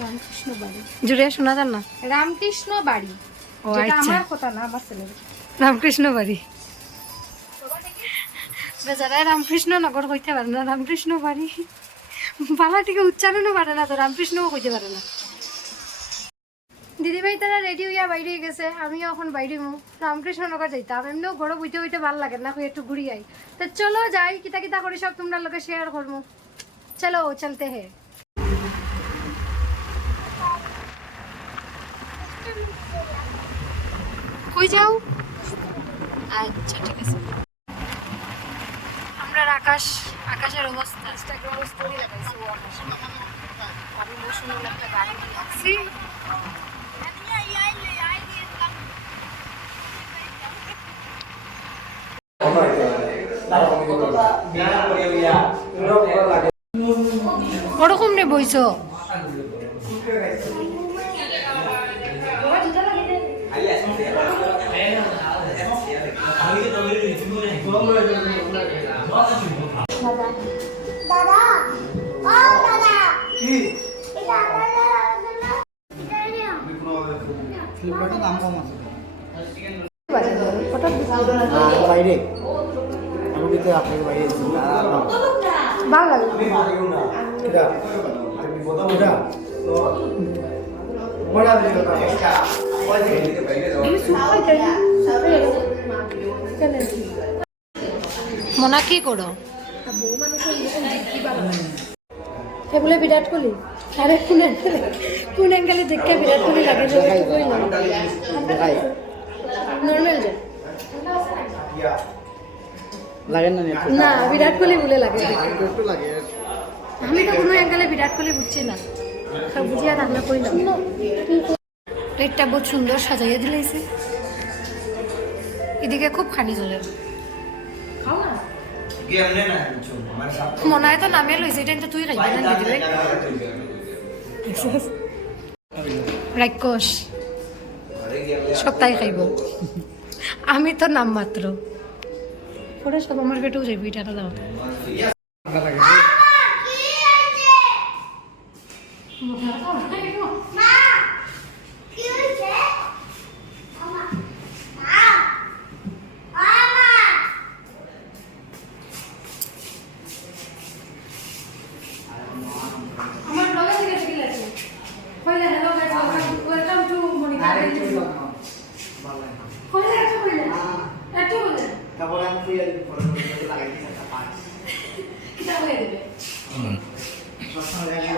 রামকৃষ্ণ বাড়ি। জুড়ে শোনা যান না? রামকৃষ্ণ বাড়ি। ও আচ্ছা। আমার কথা না আমার ছেলের। রামকৃষ্ণ বাড়ি। বেচারায় রামকৃষ্ণ নগর কইতে পারে না রামকৃষ্ণ বাড়ি। বাবা থেকে উচ্চারণও পারে না তো রামকৃষ্ণও কইতে পারে না। দিদিভাই তারা রেডি হইয়া বাইরে গেছে আমিও এখন বাইরে মু রামকৃষ্ণ নগর যাইতাম এমনিও ঘরে বইতে বইতে ভালো লাগে না একটু ঘুরি আই। তো চলো যাই কিতা কিতা করি সব তোমরা লোকে শেয়ার করব চলো চলতে হে। কই যাও? আচ্ছা ঠিক আছে। আমরা আকাশ আকাশের অবস্থা। ইনস্টাগ্রাম স্টোরি লাগাইছি আমি বসুন একটা গাড়ি লাগছি ওরকম নে বইছো? দাদা ও দাদা কি এটা দাদা দাম লাগে এটা বড়া দিল মনা কি করো? সে বলে বিরাট কোহলি? আরে কোন অ্যাঙ্গেলে কোন অ্যাঙ্গেলে দেখে বিরাট কোহলি লাগে যে একটু নর্মাল যে। লাগে না নেট না বিরাট কোহলি বলে লাগে। একটু লাগে আমি তো কোনো অ্যাঙ্গেলে বিরাট কোহলি বুঝছি না। সব বুঝিয়া থাকলে কইলাম প্লেটটা বহুত সুন্দর সাজাইয়া দিলাইছে। এদিকে খুব খানি জলের মনে হয় তো নামে লইছে এটা কিন্তু তুই খাইবি না দিদি রাক্ষস। সপ্তাহে খাইব। আমি তো নাম মাত্র। পরে সব আমার পেটেও যাবি এটা দাও হইছে আমা মা আমা আমার ব্লগে থেকে শিখে আছে কইলে hello guys welcome to Monika কইলে এত কইলে এত কইলে তারপরে আমি দিই পরে লাগাই দিই একটা পাঁচ। কিটা হয়ে দেবে? সবসময় লাগাই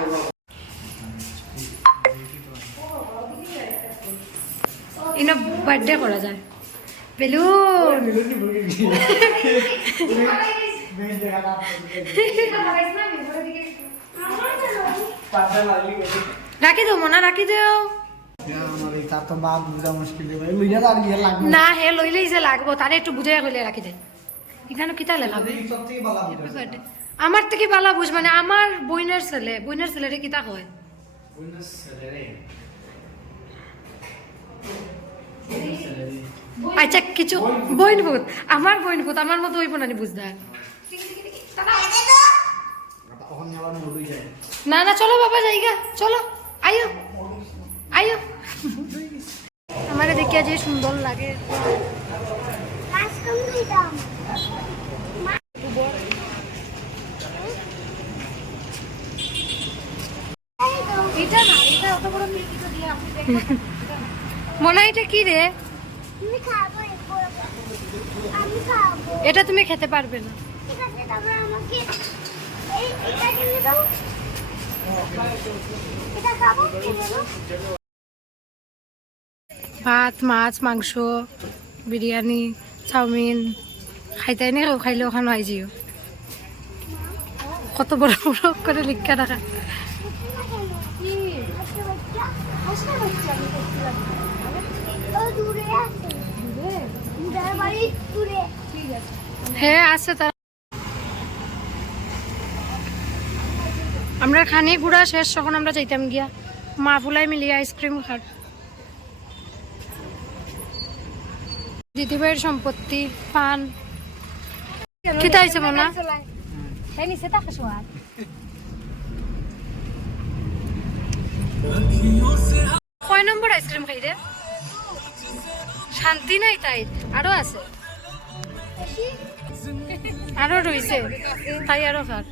ইনো বার্থডে করা যায়। বেলুন রাখি দাও, মনা, রাখি দাও। তো না, হে যে দে। আমার থেকে বালা বুঝ মানে আমার বইনের ছেলে, বইনের ছেলেরে কিতা কয়? আচ্ছা কিছু বইন ভূত, আমার বইন ভূত, আমার মতো হইব না নি বুঝদার তখন নেওয়া লই যায় না না চলো বাবা যাইগা চলো আইও আইও আমার দেখিয়া যে সুন্দর লাগে। মনে হয় এটা কি রে? এটা তুমি খেতে পারবে না ঠিক আছে তারপর আমাকে এই এটা কিনে দাও এটা খাব কিনে দাও ভাত মাছ মাংস বিরিয়ানি চাউমিন। খাইতাই নে কেউ খাইলে ওখানে আই যাইও কত বড় বড় করে লিখা থাকা। কি আছে। বাচ্চা আচ্ছা বাচ্চা আমি দেখছিলাম ও দূরে আছে দূরে দূরে বাড়ি দূরে ঠিক আছে হ্যাঁ আছে তার আমরা খানি ঘুরা শেষ, তখন আমরা যাইতাম গিয়া মা ফুলাই মিলিয়ে আইসক্রিম খার দিদিভাইয়ের সম্পত্তি, পান। খিতা হয়েছে মনা? কয় নম্বর আইসক্রিম খাই রে? শান্তি নাই তাই, আরও আছে? আরও রয়েছে তাই আরও খার।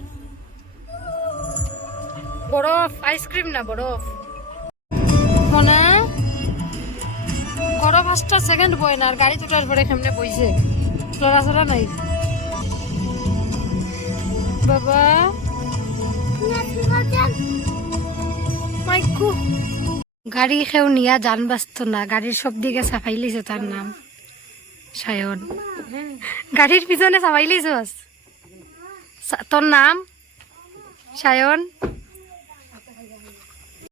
বরফ আইসক্রিম না বরফ মনে? গরম পাঁচটা সেকেন্ড বয় না, আর গাড়ি তোটার পরে কেমনে বইছে? লড়াচড়া নাই। বাবা। মাইকু। গাড়ি খেউ নিয়া যান ব্যস্ত না, গাড়ির সব দিকে সাফাই লিছে তার নাম। সায়ন। গাড়ির পিছনে সাফাই লিছ তোর নাম? সায়ন?